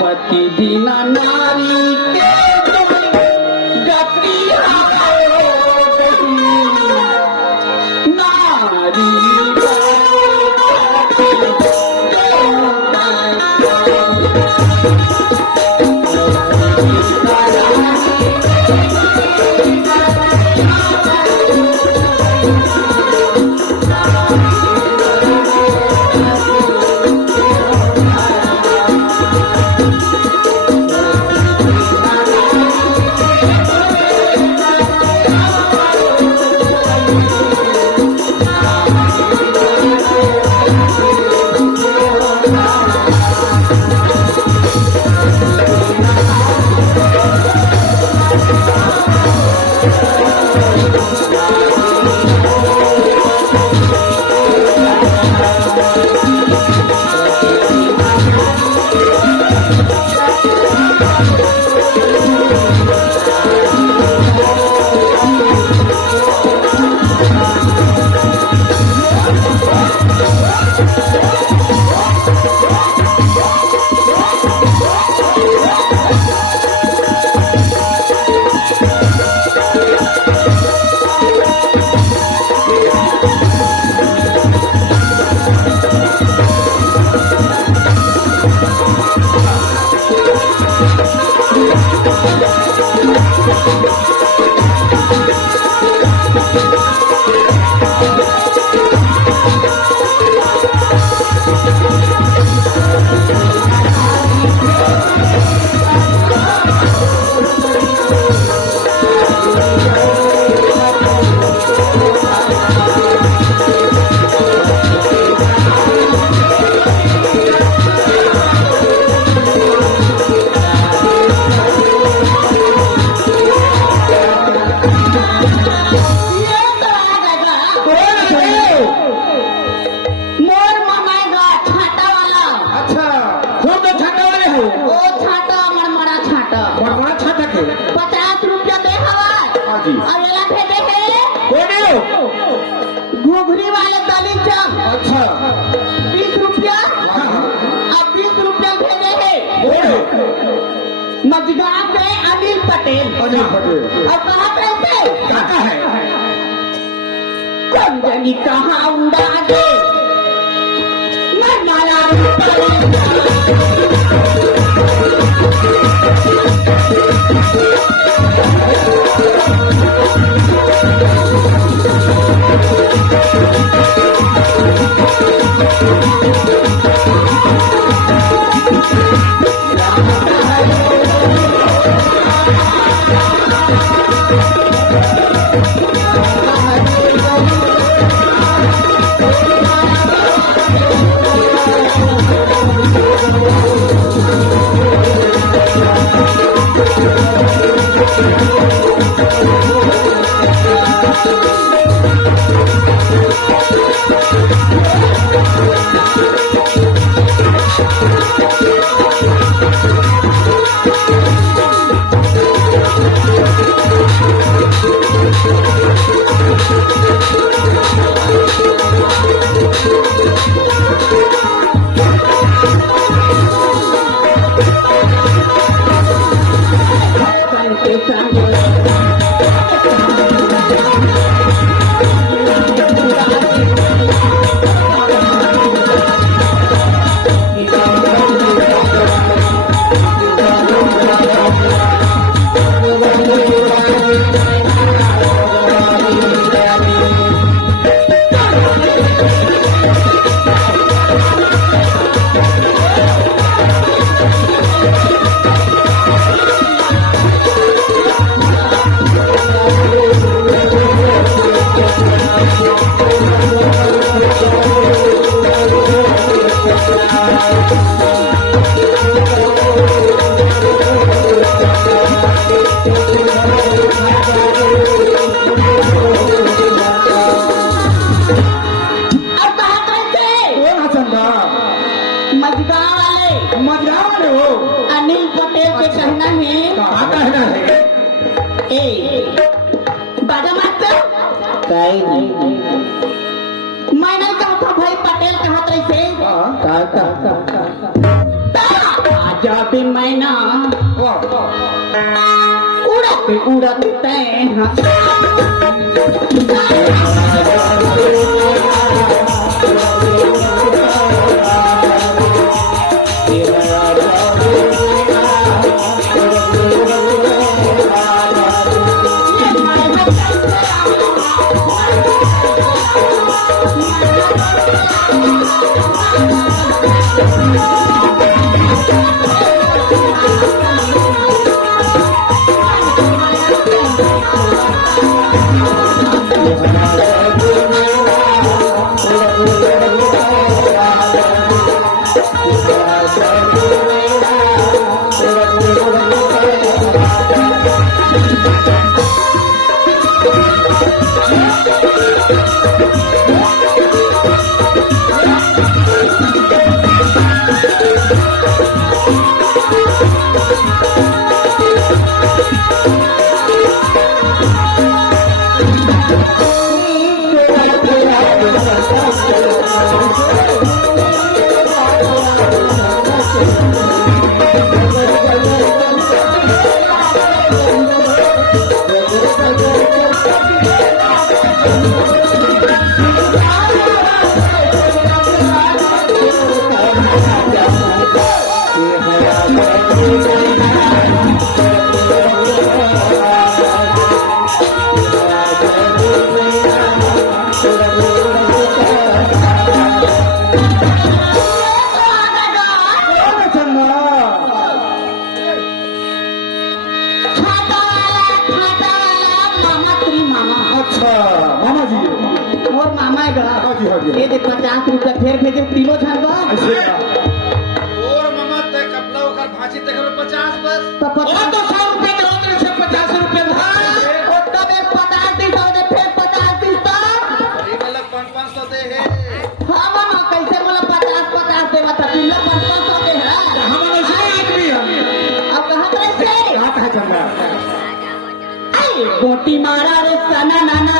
पति बिना नारी के गति नारी घुघरी वाले दाली चक। अच्छा 20 रुपया। अब 20 रुपया भेजे है मजगांव पे अनिल पटेल। अनिल पटेल और कहाँ पे है कौन जानी कहाँ उड़ा दे म्हणायचं काही नाही मैं नाही कहता भाई पटेल कहत रही काय आजा भी मैना उड़ते उड़ते हैं और मामा है ये देख 50 रुपया फेर भेजे तीनों छान बा और मामा ते कपड़ा ओकर भाजी ते करो 50 बस तो 100 रुपया दो तेरे से 50 रुपया और तब एक 50 दी तो दे फिर 50 दी तो ये वाला 500 दे है हां मामा कैसे बोला 50 दे बता तीन 500 दे है हम ऐसे आदमी हम अब कहां करे से कहां कहां चल रहा आई गोटी मारा रे सना नाना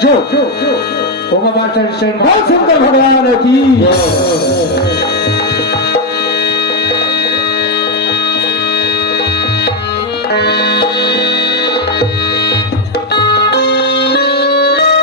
जो होगा मास्टर स्टैंड बहुत शंकर भगवान की जय।